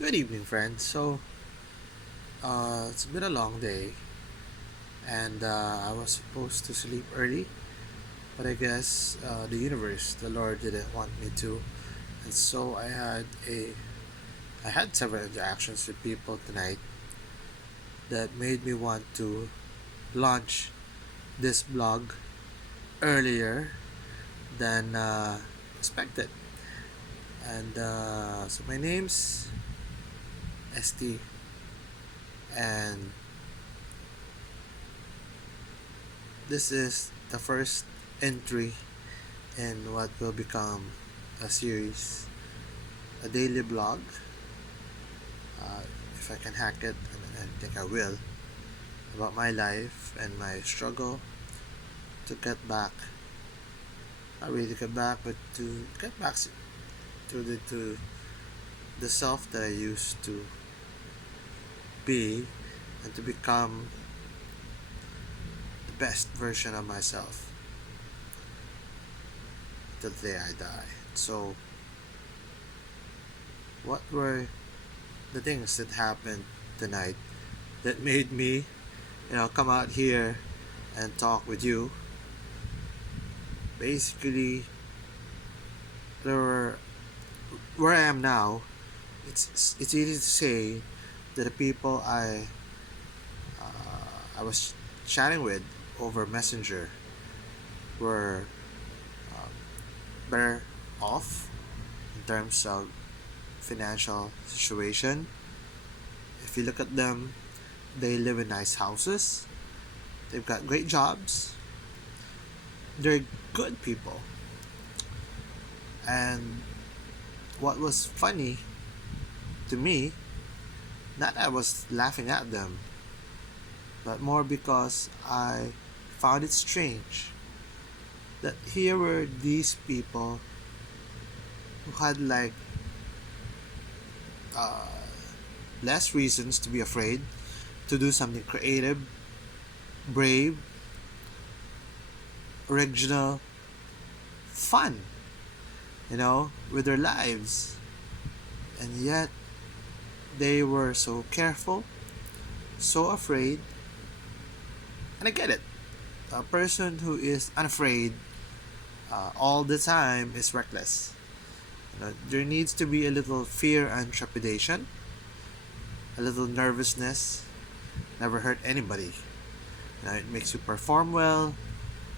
Good evening, friends. It's been a long day, and I was supposed to sleep early, but I guess the universe, the Lord, didn't want me to, and so I had several interactions with people tonight that made me want to launch this blog earlier than expected. And so my name's ST, and this is the first entry in what will become a series, a daily blog, uh, if I can hack it, and I think I will, about my life and my struggle to get back, not really to get back, but to get back to the self that I used to be, and to become the best version of myself till the day I die. So, what were the things that happened tonight that made me, come out here and talk with you? Basically, there were where I am now. It's easy to say that the people I was chatting with over Messenger were um, better off in terms of financial situation. If you look at them, they live in nice houses. They've got great jobs. They're good people. And what was funny to me, not that I was laughing at them, but more because I found it strange that here were these people who had like uh, less reasons to be afraid to do something creative, brave, original, fun, with their lives. And yet they were so careful, so afraid. And I get it. A person who is unafraid all the time is reckless. There needs to be a little fear and trepidation, a little nervousness. Never hurt anybody. It makes you perform well.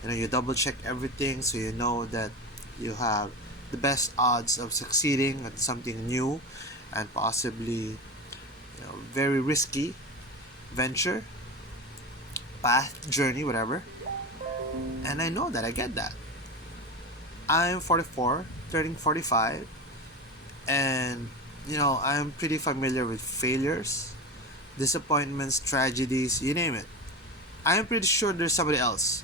You double check everything so you know that you have the best odds of succeeding at something new and possibly very risky venture, path, journey, whatever. And I know that, I get that. I'm 44, turning 45, and I'm pretty familiar with failures, disappointments, tragedies, you name it. I'm pretty sure there's somebody else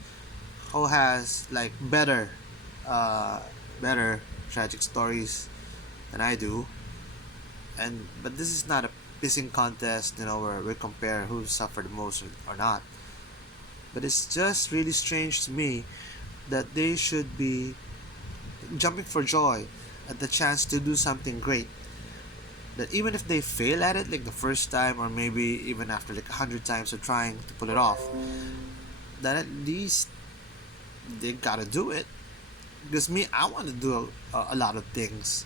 who has like uh, better tragic stories than I do. And but this is not a pissing contest, where we compare who suffered the most or not. But it's just really strange to me that they should be jumping for joy at the chance to do something great. That even if they fail at it like the first time, or maybe even after like 100 times of trying to pull it off, that at least they gotta do it. Because me, I want to do a lot of things,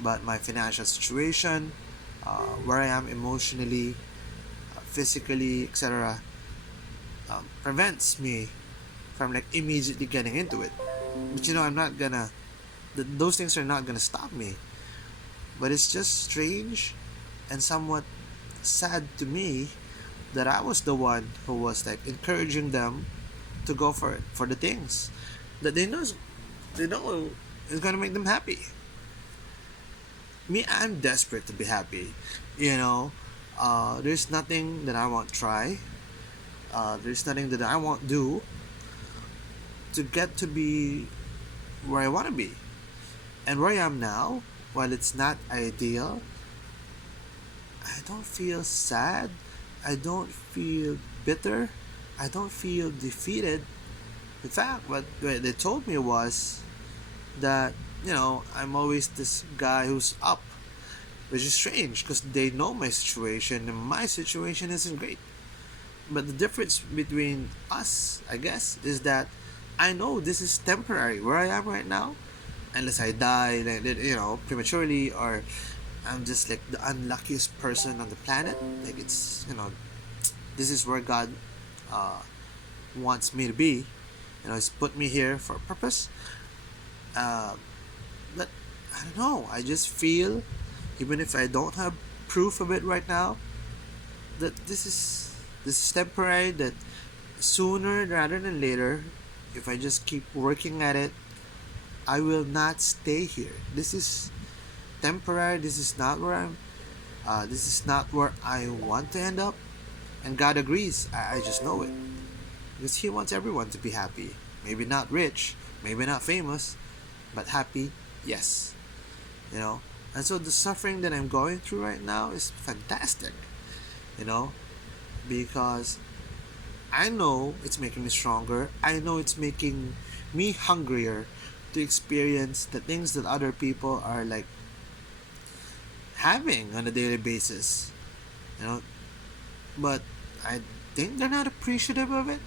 but my financial situation, where I am emotionally, physically, etc., prevents me from like immediately getting into it. But I'm not gonna. Those things are not gonna stop me. But it's just strange and somewhat sad to me that I was the one who was like encouraging them to go for it, for the things that they know is gonna make them happy. Me, I'm desperate to be happy. You know, there's nothing that I won't try. There's nothing that I won't do to get to be where I want to be. And where I am now, while it's not ideal, I don't feel sad. I don't feel bitter. I don't feel defeated. In fact, what they told me was that, I'm always this guy who's up. which is strange because they know my situation and my situation isn't great. But the difference between us, I guess, is that I know this is temporary where I am right now, unless I die, like, prematurely, or I'm just like the unluckiest person on the planet. Like, it's, this is where God uh, wants me to be. He's put me here for a purpose. Uh, but I don't know. I just feel, even if I don't have proof of it right now, that this is temporary. That sooner rather than later, if I just keep working at it, I will not stay here. This is temporary. This is not where I'm. This is not where I want to end up. And God agrees. I just know it because He wants everyone to be happy. Maybe not rich, maybe not famous, but happy. Yes, you know. And so the suffering that I'm going through right now is fantastic. You know, because I know it's making me stronger. I know it's making me hungrier to experience the things that other people are like having on a daily basis. You know, but I think they're not appreciative of it.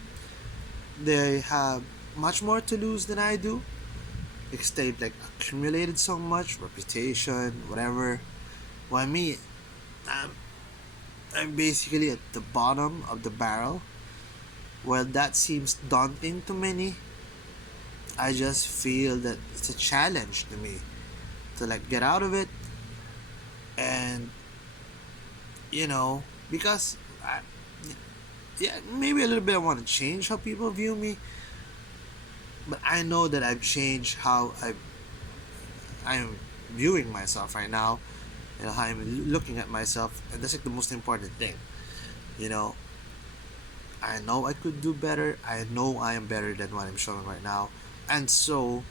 They have much more to lose than I do because they've like accumulated so much reputation, whatever. While me, I'm, I'm basically at the bottom of the barrel. While that seems daunting to many, I just feel that it's a challenge to me to like get out of it and because yeah, maybe a little bit I want to change how people view me, but I know that I've changed how I'm viewing myself right now, how I'm looking at myself, and that's like the most important thing. You know, I know I could do better. I know I am better than what I'm showing right now, and so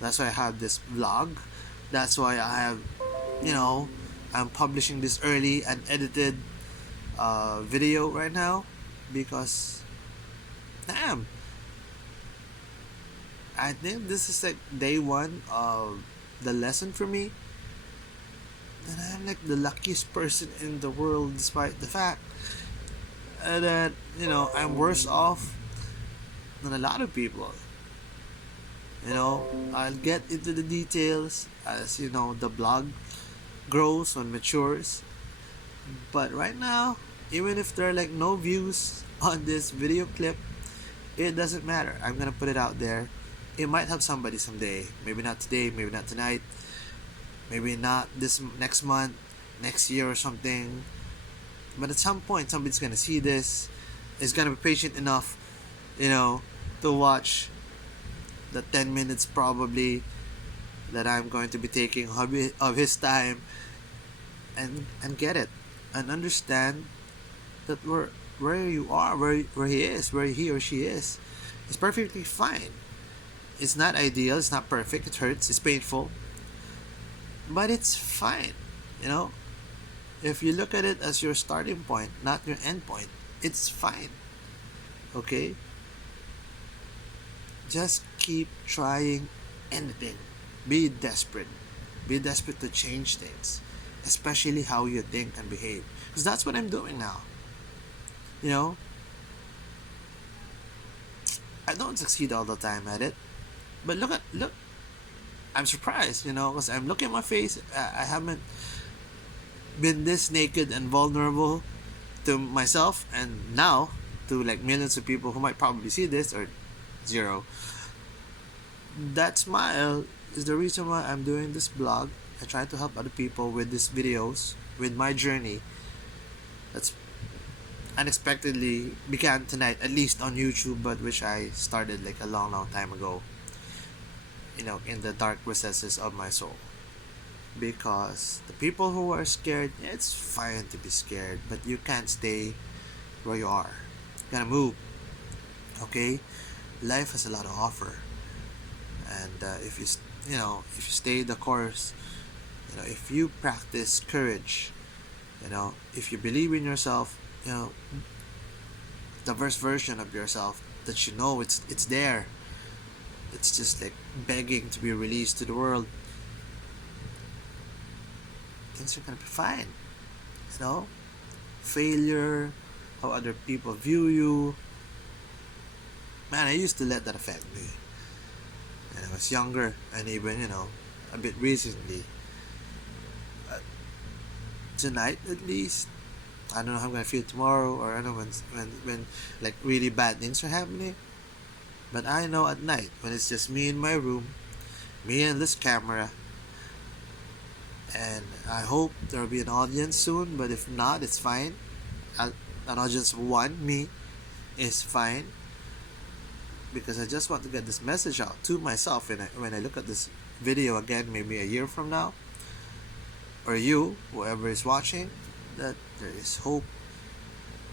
that's why I have this vlog. That's why I have, you know, I'm publishing this early and edited video right now because damn, I think this is like day one of the lesson for me. And I'm like the luckiest person in the world, despite the fact that I'm worse off than a lot of people. I'll get into the details as the blog grows and matures. But right now, even if there are like no views on this video clip, it doesn't matter. I'm gonna put it out there. It might help somebody someday. Maybe not today, maybe not tonight, maybe not this next month, next year or something. But at some point, somebody's gonna see this, is gonna be patient enough, you know, to watch the 10 minutes probably that I'm going to be taking of his time and get it and understand that where you are, where he is, where he or she is perfectly fine. It's not ideal, it's not perfect, it hurts, it's painful, but it's fine. You know, if you look at it as your starting point, not your end point, it's fine. Okay? Just keep trying anything. Be desperate. Be desperate to change things, especially how you think and behave. Because that's what I'm doing now. You know, I don't succeed all the time at it, but look. I'm surprised, because I'm looking at my face. I haven't been this naked and vulnerable to myself, and now to like millions of people who might probably see this or zero. That smile is the reason why I'm doing this blog. I try to help other people with these videos, with my journey. That's unexpectedly began tonight, at least on YouTube, but which I started like a long time ago, in the dark recesses of my soul. Because the people who are scared, it's fine to be scared, but you can't stay where you are. You gotta move, okay? Life has a lot to offer, and if you stay the course, if you practice courage, if you believe in yourself, the first version of yourself that it's there. It's just like begging to be released to the world. things are gonna be fine. You know, failure, how other people view you. Man, I used to let that affect me when I was younger, and even a bit recently. Uh, Tonight, at least, I don't know how I'm gonna feel tomorrow, or I don't know when like really bad things are happening. But I know at night when it's just me in my room, me and this camera, and I hope there'll be an audience soon. But if not, it's fine. An audience of one, me, is fine because I just want to get this message out to myself. And when I look at this video again, maybe a year from now, or you, whoever is watching, that there is hope,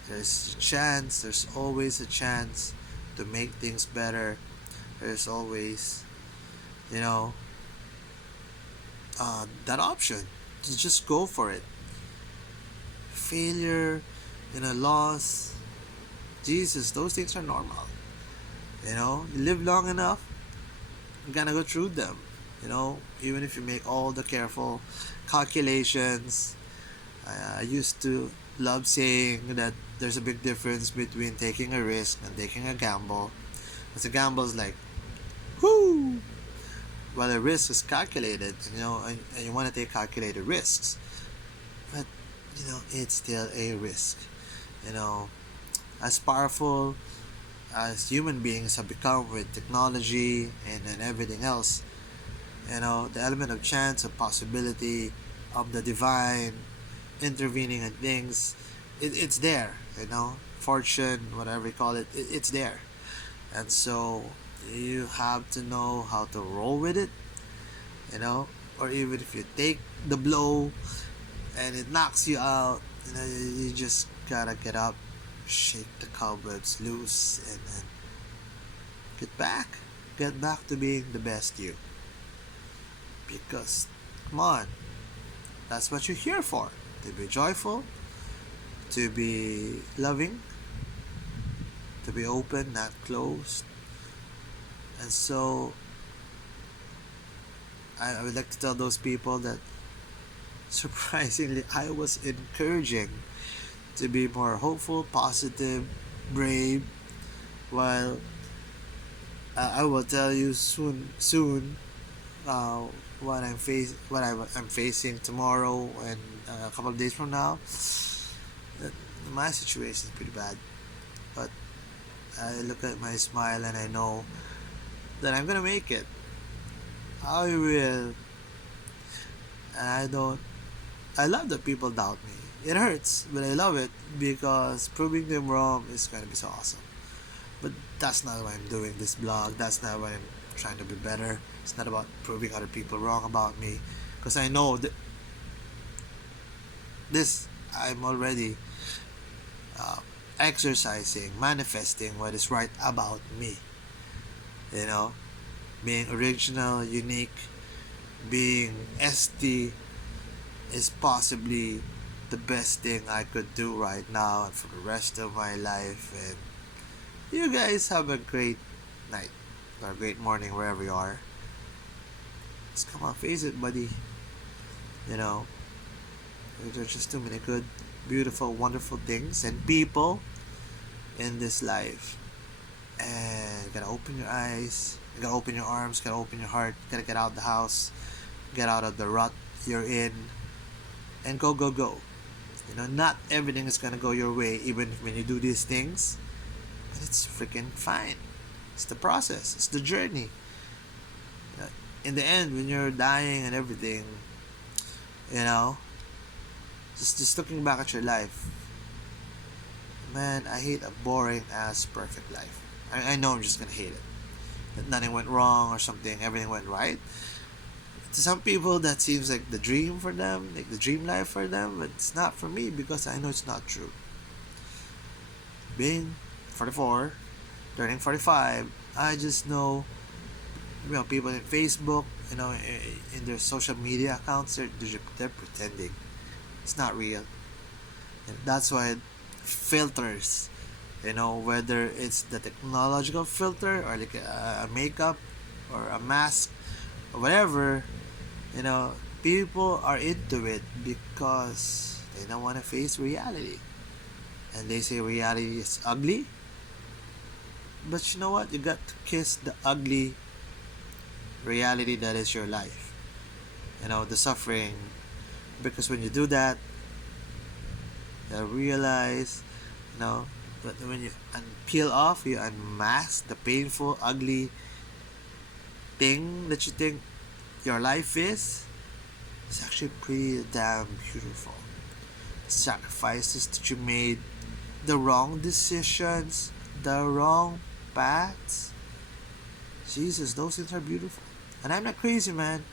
there's a chance, there's always a chance to make things better. There's always, you know, that option to just go for it. Failure, loss, Jesus, those things are normal. You live long enough, you're gonna go through them. Even if you make all the careful calculations. I used to love saying that there's a big difference between taking a risk and taking a gamble. Because a gamble is like, whoo! While a risk is calculated, and you want to take calculated risks. But, it's still a risk. You know, as powerful as human beings have become with technology and everything else, the element of chance, of possibility, of the divine intervening in things, it's there. Fortune, whatever you call it, it's there. And so you have to know how to roll with it, or even if you take the blow and it knocks you out, you just gotta get up, shake the cobwebs loose, and get back to being the best you. Because, come on, that's what you're here for. To be joyful, to be loving, to be open, not closed. And so, I would like to tell those people that surprisingly, I was encouraging to be more hopeful, positive, brave. While I will tell you soon, uh, I'm facing tomorrow and a couple of days from now. uh, My situation is pretty bad, but I look at my smile and I know that I'm gonna make it. I will, and I don't. I love that people doubt me. It hurts, but I love it because proving them wrong is gonna be so awesome. But that's not why I'm doing this blog. That's not why I'm trying to be better. It's not about proving other people wrong about me, because I know that this I'm already uh, exercising, manifesting what is right about me. You know, being original, unique, being SD is possibly the best thing I could do right now and for the rest of my life. And you guys have a great night or a great morning wherever you are. Just come on, face it, buddy. You know, there's just too many good, beautiful, wonderful things and people in this life. And you gotta open your eyes, you gotta open your arms, you gotta open your heart, you gotta get out of the house, get out of the rut you're in, and go, go, go. Not everything is gonna go your way, even when you do these things, but it's freaking fine. It's the process, it's the journey. In the end, when you're dying and everything, you know, just looking back at your life, man, I hate a boring ass perfect life. I know I'm just gonna hate it. That nothing went wrong or something, everything went right. To some people, that seems like the dream for them, like the dream life for them, but it's not for me because I know it's not true. Being 44, turning 45, I just know, people in Facebook, in their social media accounts, they're pretending. It's not real. And that's why filters, whether it's the technological filter or like a makeup or a mask or whatever, you know People are into it because they don't want to face reality. And they say reality is ugly. But you know what? You got to kiss the ugly reality that is your life. The suffering. Because when you do that, you realize, that when you peel off, you unmask the painful, ugly thing that you think your life is, it's actually pretty damn beautiful. Sacrifices that you made, the wrong decisions, the wrong paths. Jesus, those things are beautiful. And I'm not crazy, man.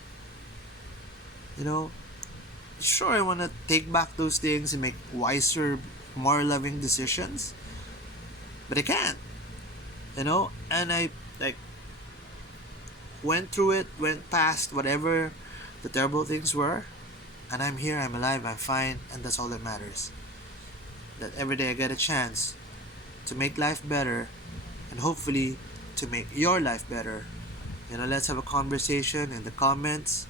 You know, sure, I want to take back those things and make wiser, more loving decisions, but I can't. And I like went through it, went past whatever the terrible things were, and I'm here, I'm alive, I'm fine, and that's all that matters. That every day I get a chance to make life better, and hopefully to make your life better. Let's have a conversation in the comments.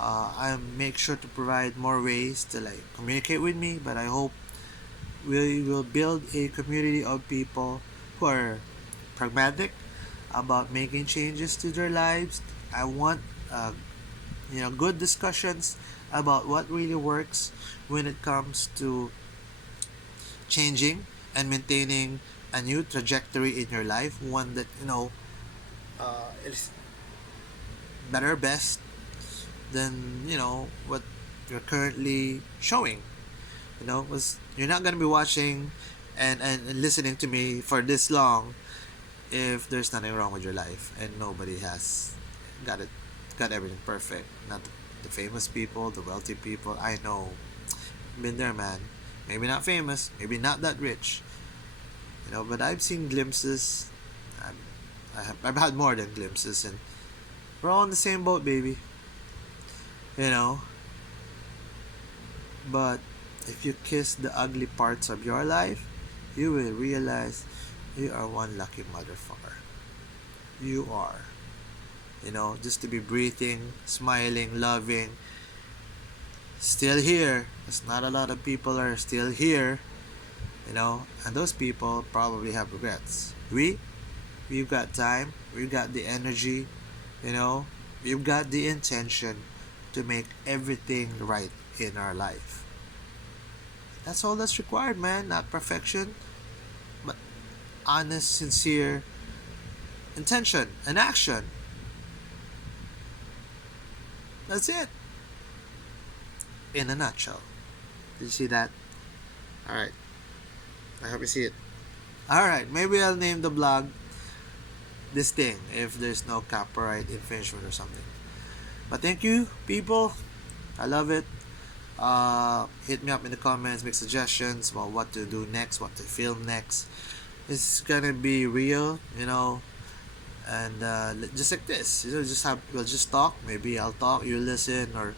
I make sure to provide more ways to like communicate with me, but I hope we will build a community of people who are pragmatic about making changes to their lives. I want good discussions about what really works when it comes to changing and maintaining a new trajectory in your life, one that is better, best than what you're currently showing. Was you're not gonna be watching and listening to me for this long if there's nothing wrong with your life and nobody has got it got everything perfect. Not the famous people, the wealthy people. I know, been there, man. Maybe not famous, maybe not that rich, but I've seen glimpses. I've had more than glimpses, and we're all in the same boat, baby. you know but if you kiss the ugly parts of your life, you will realize you are one lucky motherfucker. You are. Just to be breathing, smiling, loving, still here, because not a lot of people are still here. And those people probably have regrets. We've got time, we've got the energy, you know we've got the intention to make everything right in our life. That's all that's required, man. Not perfection, but honest, sincere intention and action. That's it, in a nutshell. Did you see that? Alright, I hope you see it. Alright, maybe I'll name the blog this thing if there's no copyright infringement or something. But thank you, people. I love it. Hit me up in the comments, make suggestions about what to do next, what to film next. It's gonna be real, and just like this. We'll just talk. Maybe I'll talk, you listen, or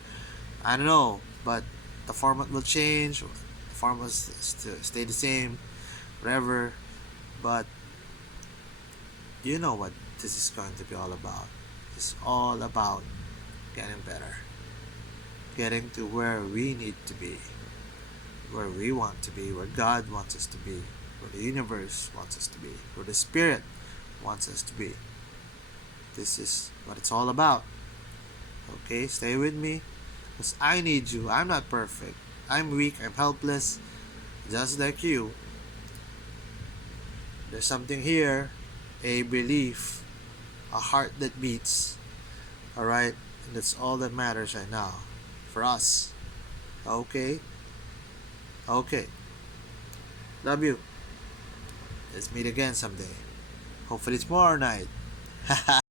I don't know. But the format will change. The format will stay the same, whatever. But you know what this is going to be all about. It's all about getting better, getting to where we need to be, where we want to be, where God wants us to be, where the universe wants us to be, where the Spirit wants us to be. This is what it's all about. Okay, stay with me, because I need you. I'm not perfect. I'm weak. I'm helpless, just like you. There's something here, a belief, a heart that beats. Alright? And that's all that matters right now. For us. Okay? Okay. Love you. Let's meet again someday. Hopefully tomorrow night.